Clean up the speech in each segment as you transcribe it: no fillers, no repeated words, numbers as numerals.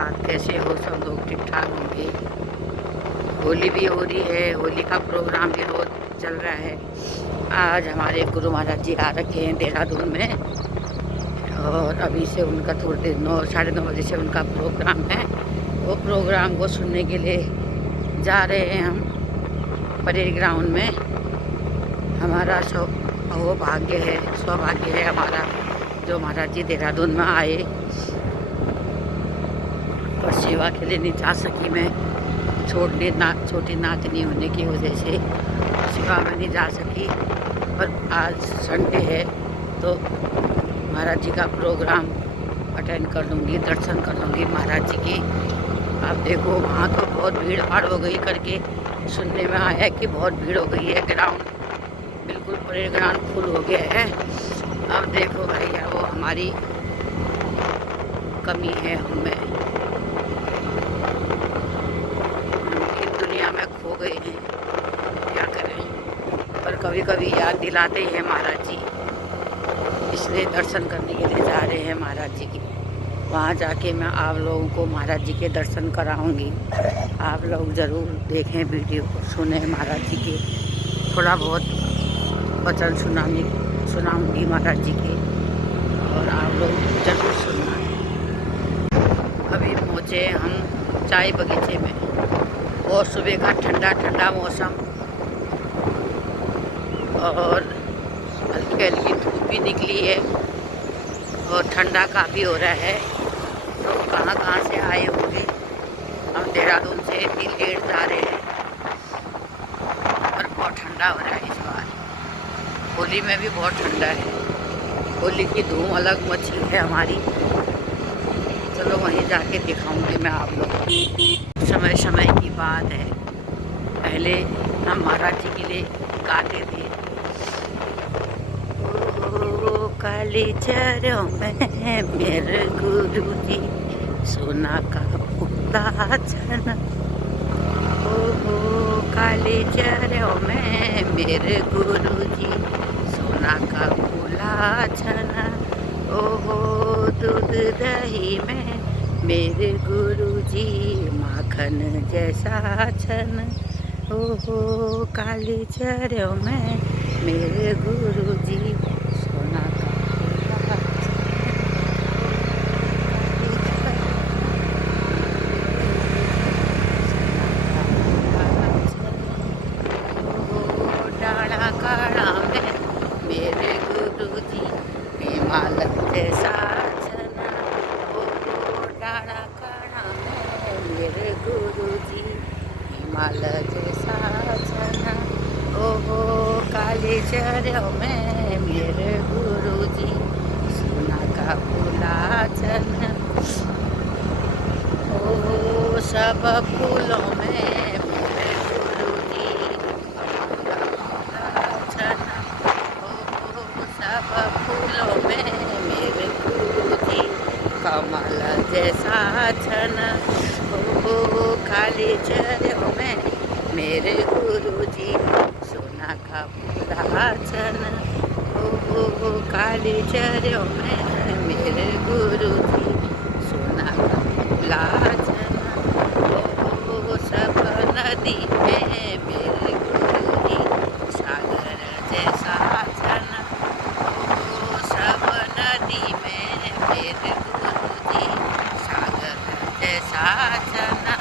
नमस्कार। कैसे हो सब लोग? ठीक ठाक होंगे। होली भी हो रही है, होली का प्रोग्राम भी रोज चल रहा है। आज हमारे गुरु महाराज जी आ रखे हैं देहरादून में, और अभी से उनका थोड़ी देर 9 साढ़े 9 बजे से उनका प्रोग्राम है। वो प्रोग्राम को सुनने के लिए जा रहे हैं हम परेड ग्राउंड में। हमारा सौभाग्य है हमारा जो महाराज जी देहरादून में आए, और सेवा के लिए नहीं जा सकी मैं। छोटी नातनी होने की वजह से सेवा में नहीं जा सकी। पर आज संडे है तो महाराज जी का प्रोग्राम अटेंड कर लूँगी, दर्शन कर लूँगी महाराज जी की। आप देखो वहाँ तो बहुत भीड़ भाड़ हो गई करके सुनने में आया कि बहुत भीड़ हो गई है। ग्राउंड बिल्कुल परेड ग्राउंड फुल हो गया है। अब देखो भैया, वो हमारी कमी है, हमें दुनिया में खो गए हैं, क्या करें। पर कभी कभी याद दिलाते हैं महाराज जी, इसलिए दर्शन करने के लिए जा रहे हैं महाराज जी की। वहाँ जाके मैं आप लोगों को महाराज जी के दर्शन कराऊंगी। आप लोग ज़रूर देखें वीडियो, सुने महाराज जी के। थोड़ा बहुत वचन सुनाऊंगी महाराज जी के, और आप लोग ज़रूर सुनना। अभी पहुँचे हम चाय बगीचे में, और सुबह का ठंडा ठंडा मौसम, और हल्की हल्की धूप भी निकली है, और ठंडा काफ़ी हो रहा है। तो कहाँ से आए होंगे। हम देहरादून से दिल्ली जा रहे हैं, और बहुत ठंडा हो रहा है इस बार। होली में भी बहुत ठंडा है, होली की धूम अलग मची है हमारी। चलो वहीं जाके दिखाऊंगी मैं आप लोगों को। समय की बात है, पहले हम महाराज जी के लिए गाते थे। ओ काली चरों में मेरे गुरु जी, सोना का पुतला छना। ओ काली चरों में मेरे गुरु जी, सोना का पुतला छना। ओहो दूध दही में मेरे गुरुजी, माखन जैसा छन। ओहो काली चरों में मेरे गुरुजी, सोना का पुतला ओहो डाला काड़ा में मेरे गुरुजी, हिमाल जैसा छना। ओहो डाला काड़ा में मेरे गुरुजी, हिमाल जैसा छना। ओहो काली चरों में मेरे गुरुजी, सोना का फूला छना। ओहो सब फूलों में मेरे गुरुजी, छना। ओहो सब फूलों में मेरे गुरुजी, कमल जैसा छना। ओहो काली चरों में मेरे गुरुजी, सोना का फूला छना। ओहो काली चरों में मेरे गुरुजी, सोना का फूला छना। ओहो सब नदी में मेरे गुरुजी, सागर जैसा छना। ओहो सब नदी में मेरे गुरुजी, सागर जैसा छना।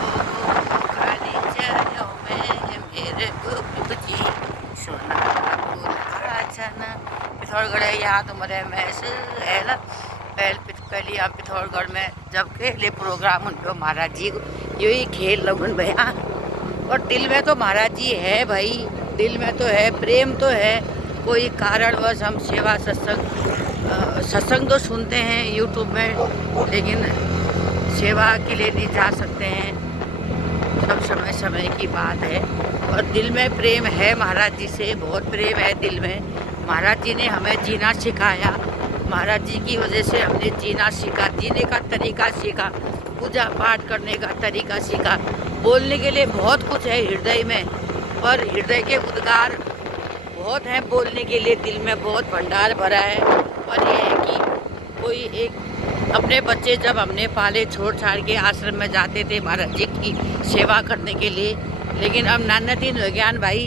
ओहो काली चरों में मेरे गुरुजी, सोना का फूला छना। पिथौरागढ़ याद उम्र महस है। पहले आप पिथौरागढ़ में जब खेले प्रोग्राम उनको महाराज जी यही खेल लगन भैया। और दिल में तो महाराज जी है भाई, दिल में तो है, प्रेम तो है। कोई कारणवश हम सेवा सत्संग तो सुनते हैं यूट्यूब में, लेकिन सेवा के लिए नहीं जा सकते हैं। सब समय की बात है, और दिल में प्रेम है महाराज जी से, बहुत प्रेम है दिल में। महाराज जी ने हमें जीना सिखाया, महाराज जी की वजह से हमने जीना सीखा, जीने का तरीका सीखा, पूजा पाठ करने का तरीका सीखा। बोलने के लिए बहुत कुछ है हृदय में, पर हृदय के उद्गार बहुत हैं बोलने के लिए, दिल में बहुत भंडार भरा है। पर यह है कि कोई एक अपने बच्चे जब हमने पाले छोड़ छाड़ के आश्रम में जाते थे महाराज जी की सेवा करने के लिए, लेकिन अब नाना दिन हो गया भाई,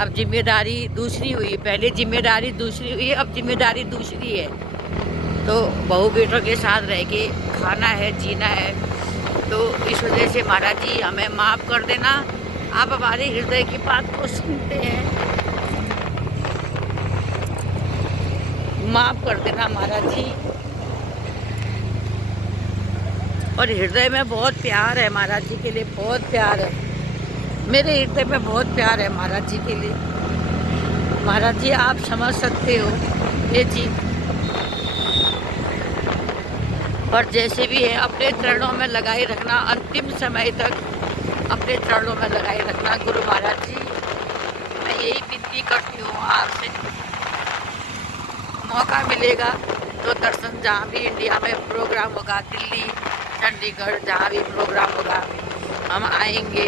अब जिम्मेदारी दूसरी हुई। पहले जिम्मेदारी दूसरी हुई, अब जिम्मेदारी दूसरी है। तो बहू बेटों के साथ रह के खाना है, जीना है। तो इस वजह से महाराज जी हमें माफ़ कर देना। आप हमारे हृदय की बात को सुनते हैं, माफ़ कर देना महाराज जी। और हृदय में बहुत प्यार है महाराज जी के लिए, बहुत प्यार है। मेरे हृदय में बहुत प्यार है महाराज जी के लिए। महाराज जी आप समझ सकते हो ये चीज़। और जैसे भी है अपने चरणों में लगाए रखना, अंतिम समय तक अपने चरणों में लगाए रखना गुरु महाराज जी। मैं यही विनती करती हूँ आपसे। मौका मिलेगा तो दर्शन, जहाँ भी इंडिया में प्रोग्राम होगा, दिल्ली, चंडीगढ़, जहाँ भी प्रोग्राम होगा हम आएंगे।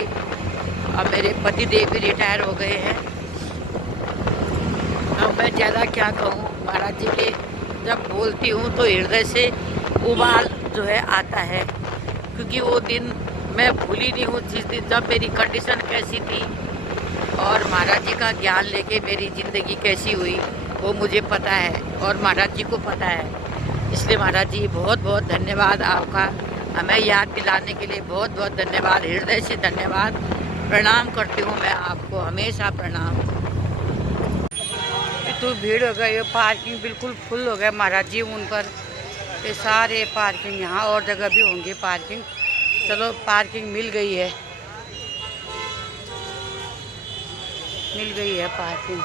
अब मेरे पति देव भी रिटायर हो गए हैं। अब मैं ज़्यादा क्या कहूँ महाराज जी के, जब बोलती हूँ तो हृदय से उबाल जो है आता है, क्योंकि वो दिन मैं भूली नहीं हूँ, जिस दिन जब मेरी कंडीशन कैसी थी और महाराज जी का ज्ञान लेके मेरी ज़िंदगी कैसी हुई वो मुझे पता है और महाराज जी को पता है। इसलिए महाराज जी बहुत बहुत धन्यवाद आपका, हमें याद दिलाने के लिए बहुत बहुत धन्यवाद, हृदय से धन्यवाद। प्रणाम करती हूँ मैं आपको, हमेशा प्रणाम। तो भीड़ हो गई, पार्किंग बिल्कुल फुल हो गया महाराज जी उन पर। ये सारे पार्किंग, यहाँ और जगह भी होंगे पार्किंग। चलो पार्किंग मिल गई है, मिल गई है पार्किंग।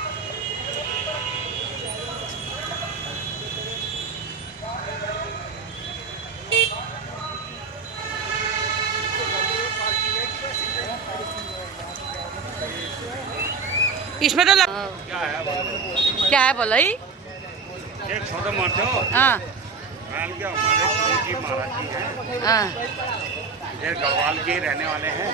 इसमें तो क्या है बोला ही? एक छोटा मारते हो? हाँ क्या हमारे गुरु जी महाराज जी हैं। हाँ, ये गढ़वाल के रहने वाले हैं।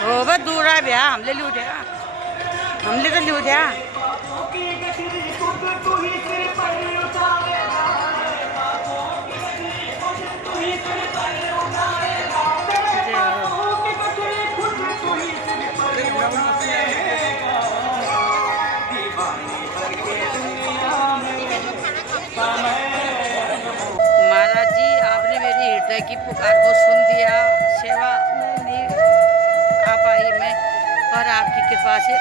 हो बस दूर है भैया, हमले लियो थे, हमले तो लियो थे। महाराज जी आपने मेरी हृदय की पुकार को सुन दिया। सेवा में नहीं आ पाई मैं, पर आपकी कृपा से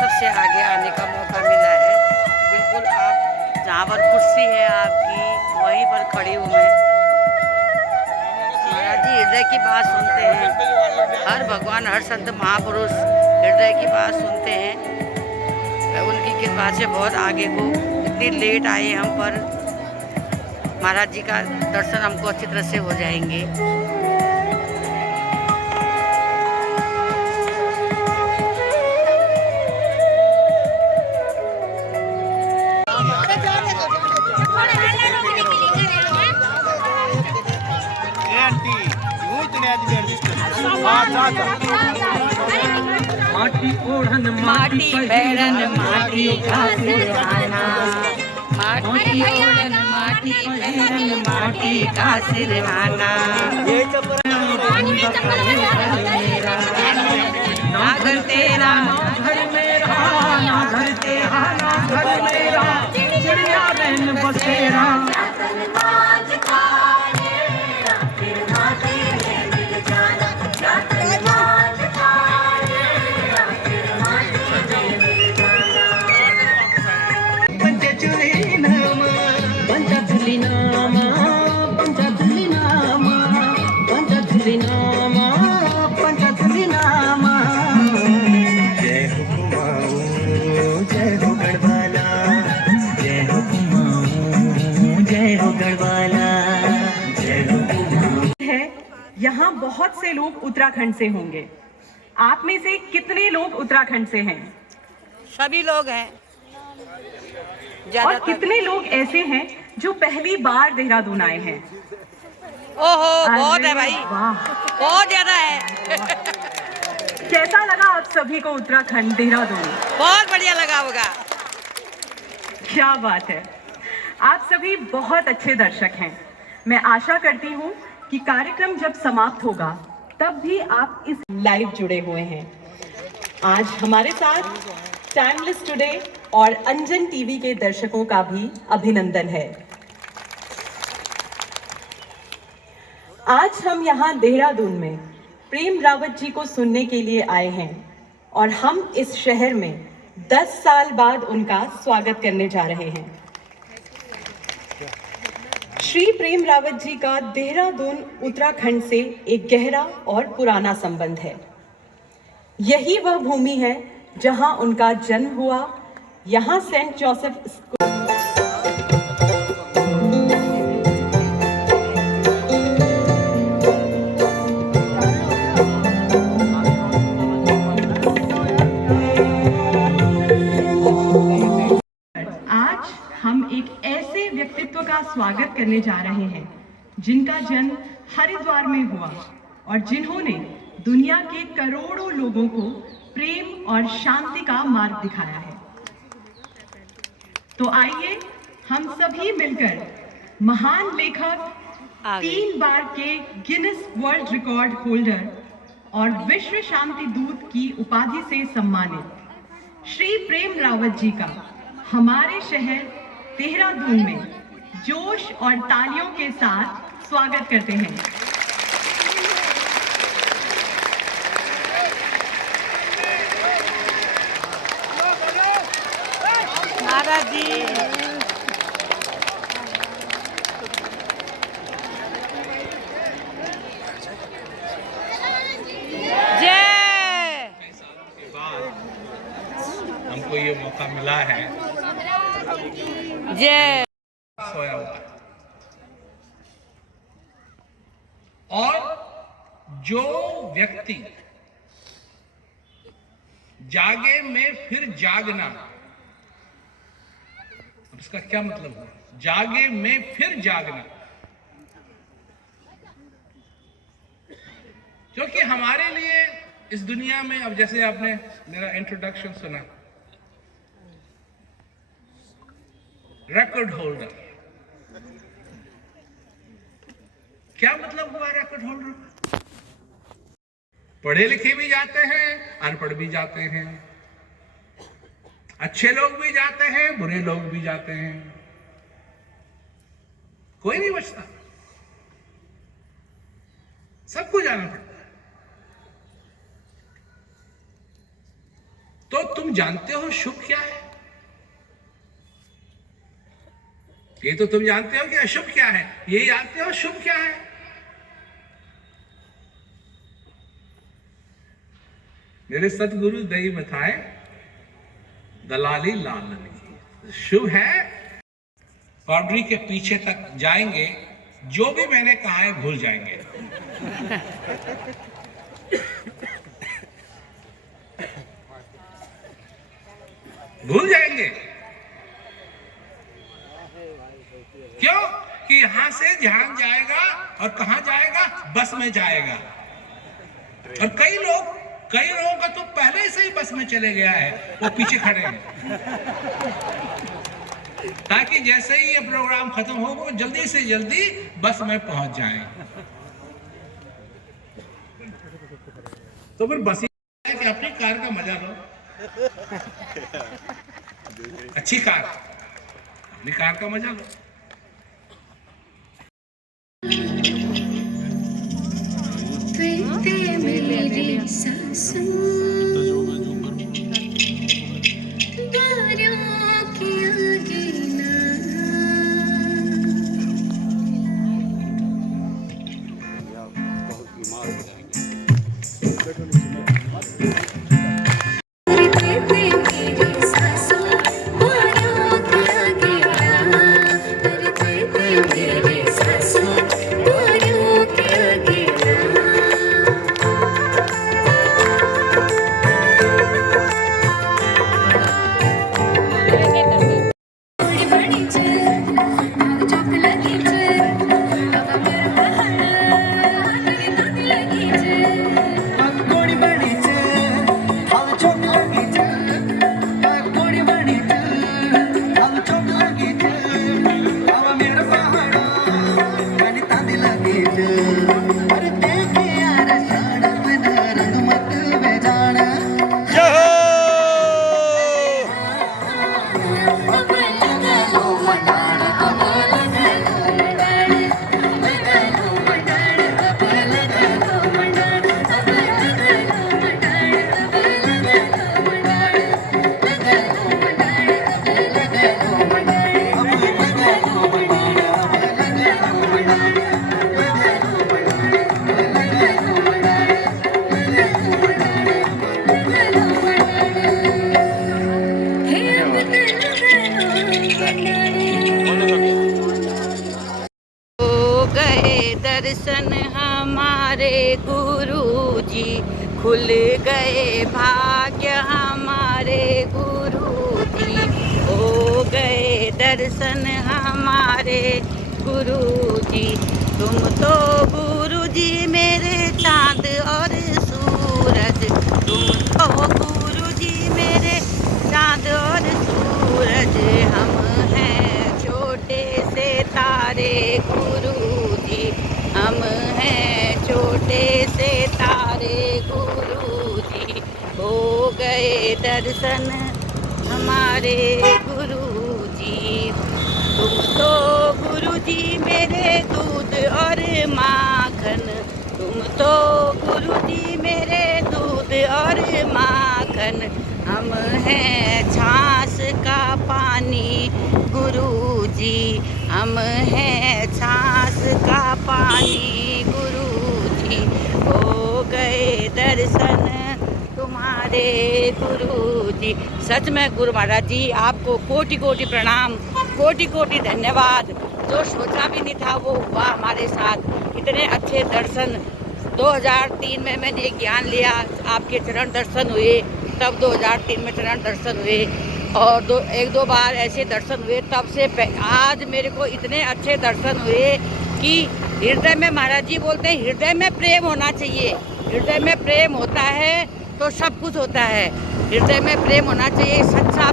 सबसे आगे आने का मौका मिला है। बिल्कुल आप जहाँ पर कुर्सी है आपकी वहीं पर खड़ी हूँ मैं। महाराज जी हृदय की बात सुनते हैं, हर भगवान हर संत महापुरुष हृदय की बात सुनते हैं। उनकी कृपा से बहुत आगे को, इतनी लेट आए हम, पर महाराज जी का दर्शन हमको अच्छी तरह से हो जाएंगे। माटी ओढ़न माटी पैरन माटी का सिरहाना, माटी ओढ़न माटी पैरन माटी का सिरहाना। ना घर तेरा घर मेरा, ना घर तेरा, ना घर मेरा, चिड़िया बहन बसेरा। यहाँ बहुत से लोग उत्तराखंड से होंगे। आप में से कितने लोग उत्तराखंड से हैं? सभी लोग हैं। और कितने लोग ऐसे हैं जो पहली बार देहरादून आए हैं? ओहो, बहुत है भाई, वाह, बहुत ज्यादा है। कैसा लगा आप सभी को उत्तराखंड, देहरादून? बहुत बढ़िया लगा होगा। क्या बात है, आप सभी बहुत अच्छे दर्शक हैं। मैं आशा करती हूँ कि कार्यक्रम जब समाप्त होगा तब भी आप इस लाइव जुड़े हुए हैं। आज हमारे साथ टाइमलेस टुडे और अंजन टीवी के दर्शकों का भी अभिनंदन है। आज हम यहाँ देहरादून में प्रेम रावत जी को सुनने के लिए आए हैं और हम इस शहर में 10 साल बाद उनका स्वागत करने जा रहे हैं। श्री प्रेम रावत जी का देहरादून उत्तराखंड से एक गहरा और पुराना संबंध है। यही वह भूमि है जहां उनका जन्म हुआ। यहां सेंट जोसेफ स्कूल हम एक ऐसे व्यक्तित्व का स्वागत करने जा रहे हैं जिनका जन्म हरिद्वार में हुआ और जिन्होंने दुनिया के करोड़ों लोगों को प्रेम और शांति का मार्ग दिखाया है। तो आइए हम सभी मिलकर महान लेखक, 3 बार के गिनेस वर्ल्ड रिकॉर्ड होल्डर और विश्व शांति दूत की उपाधि से सम्मानित श्री प्रेम रावत जी का हमारे शहर देहरादून में जोश और तालियों के साथ स्वागत करते हैं। महाराज जी, जय। हमको ये मौका मिला है जय। सोया हुआ और जो व्यक्ति जागे में फिर जागना, इसका क्या मतलब हुआ? जागे में फिर जागना, क्योंकि हमारे लिए इस दुनिया में, अब जैसे आपने मेरा इंट्रोडक्शन सुना, रिकॉर्ड होल्डर, क्या मतलब हुआ रिकॉर्ड होल्डर? पढ़े लिखे भी जाते हैं, अनपढ़ भी जाते हैं, अच्छे लोग भी जाते हैं, बुरे लोग भी जाते हैं, कोई नहीं बचता, सबको जाना पड़ता है। तो तुम जानते हो शुभ क्या है? ये तो तुम जानते हो कि अशुभ क्या है, ये जानते हो शुभ क्या है? मेरे सतगुरु दई बताए दलाली लालन की। शुभ है, बाउंड्री के पीछे तक जाएंगे, जो भी मैंने कहा है भूल जाएंगे। भूल जाएंगे। क्यों? कि यहां से ध्यान जाएगा और कहां जाएगा? बस में जाएगा। और कई लोगों का तो पहले से ही बस में चले गया है, वो पीछे खड़े हैं, ताकि जैसे ही ये प्रोग्राम खत्म हो वो जल्दी से जल्दी बस में पहुंच जाए। तो फिर बस है कि अपनी कार का मजा लो, अच्छी कार, अपनी कार का मजा लो। मेरी सांसों द्वारा किया गिना खुल गए भाग्य हमारे गुरुजी, हो गए दर्शन हमारे गुरुजी। तुम तो गुरुजी मेरे चांद और सूरज, तुम तो गुरुजी मेरे चांद और सूरज। हम हैं छोटे से तारे गुरुजी, हम हैं छोटे से तारे गुरुजी। हो गए दर्शन हमारे गुरुजी। तुम तो गुरुजी मेरे दूध और माखन, तुम तो गुरुजी मेरे दूध और माखन। हम हैं छाछ का पानी गुरुजी, हम हैं छाछ का पानी गुरुजी। हो गए दर्शन तुम्हारे गुरुजी। सच में गुरु महाराज जी आपको कोटि कोटि प्रणाम, कोटि कोटि धन्यवाद। जो सोचा भी नहीं था वो हुआ हमारे साथ। इतने अच्छे दर्शन 2003 में मैंने ज्ञान लिया, आपके चरण दर्शन हुए, तब 2003 में चरण दर्शन हुए और एक दो बार ऐसे दर्शन हुए। तब से आज मेरे को इतने अच्छे दर्शन हुए कि हृदय में, महाराज जी बोलते हैं हृदय में प्रेम होना चाहिए। हृदय में प्रेम होता है तो सब कुछ होता है। हृदय में प्रेम होना चाहिए, सच्चा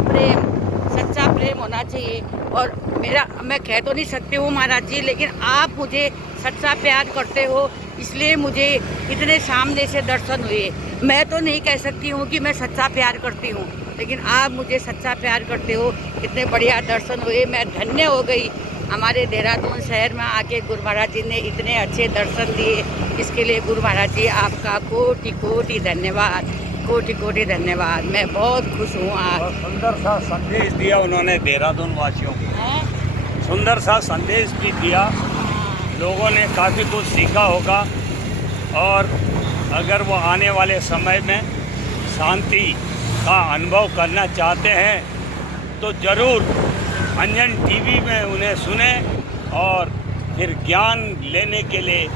प्रेम होना चाहिए। और मेरा, मैं कह तो नहीं सकती हूँ महाराज जी, लेकिन आप मुझे सच्चा प्यार करते हो, इसलिए मुझे इतने सामने से दर्शन हुए। मैं तो नहीं कह सकती हूँ कि मैं सच्चा प्यार करती हूँ, लेकिन आप मुझे सच्चा प्यार करते हो। इतने बढ़िया दर्शन हुए, मैं धन्य हो गई। हमारे देहरादून शहर में आके गुरु महाराज जी ने इतने अच्छे दर्शन दिए, इसके लिए गुरु महाराज जी आपका कोटि कोटि धन्यवाद, कोटि कोटि धन्यवाद। मैं बहुत खुश हूँ आज। सुंदर सा संदेश दिया उन्होंने देहरादून वासियों को, सुंदर सा संदेश भी दिया। लोगों ने काफ़ी कुछ सीखा होगा और अगर वो आने वाले समय में शांति का अनुभव करना चाहते हैं तो ज़रूर अंजन टीवी में उन्हें सुने और फिर ज्ञान लेने के लिए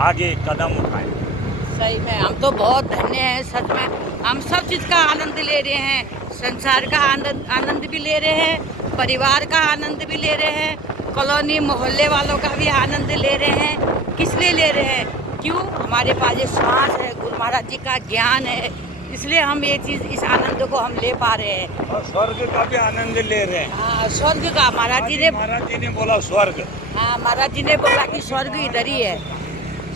आगे कदम उठाएं। सही में हम तो बहुत धन्य हैं। सच में हम सब चीज़ का आनंद ले रहे हैं। संसार का आनंद भी ले रहे हैं, परिवार का आनंद भी ले रहे हैं, कॉलोनी मोहल्ले वालों का भी आनंद ले रहे हैं। किस लिए ले रहे हैं? क्यों? हमारे पास ये श्वास है, गुरु महाराज जी का ज्ञान है, इसलिए हम ये चीज़, इस आनंद को हम ले पा रहे हैं। और स्वर्ग का भी आनंद ले रहे हैं। हाँ, स्वर्ग का महाराज जी ने बोला स्वर्ग। हाँ, महाराज जी ने बोला कि स्वर्ग इधर ही है,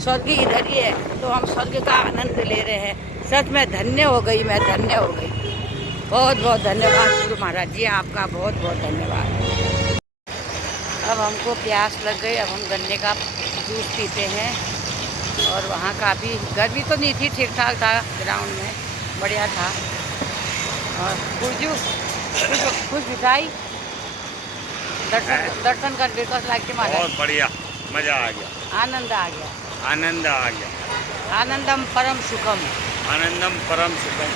स्वर्ग इधर ही है, तो हम स्वर्ग का आनंद ले रहे हैं। सच में धन्य हो गई, मैं धन्य हो गई। बहुत बहुत धन्यवाद गुरु महाराज जी, आपका बहुत बहुत धन्यवाद। अब हमको प्यास लग गई, अब हम गन्ने का जूस पीते हैं। और वहाँ काफ़ी गर्मी तो नहीं थी, ठीक ठाक था, ग्राउंड में बढ़िया था। और कुछ मिठाई दर्शन कर के कस लाग के महाराज, बहुत बढ़िया, मज़ा आ गया, आनंद आ गया, आनंद आ गया। आनंदम परम सुखम, आनंदम परम सुखम।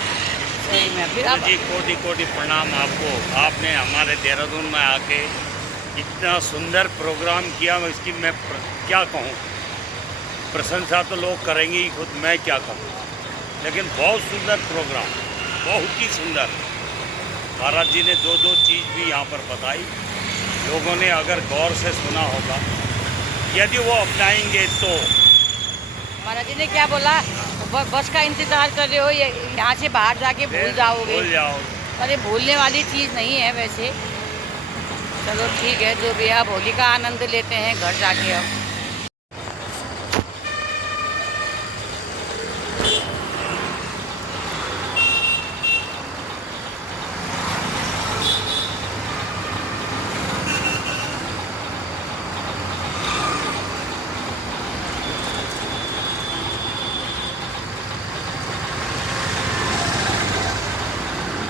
सही में। फिर अब जी कोटि कोटि प्रणाम आपको। आपने हमारे देहरादून में आके इतना सुंदर प्रोग्राम किया, इसकी मैं क्या कहूँ। प्रशंसा तो लोग करेंगे ही, खुद मैं क्या कहूँ, लेकिन बहुत सुंदर प्रोग्राम, बहुत ही सुंदर। महाराज जी ने दो चीज़ भी यहाँ पर बताई, लोगों ने अगर गौर से सुना होगा, यदि वो अपनाएंगे तो। महाराज जी ने क्या बोला? बस का इंतजार कर रहे हो, यहाँ से बाहर जाके भूल जाओगे। अरे भूलने वाली चीज़ नहीं है वैसे। चलो ठीक है, जो भी अब होली का आनंद लेते हैं घर जाके। अब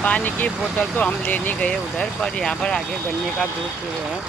पानी की बोतल तो हम लेने गए उधर, पर यहाँ पर आके गन्ने का जूस पी रहे हैं।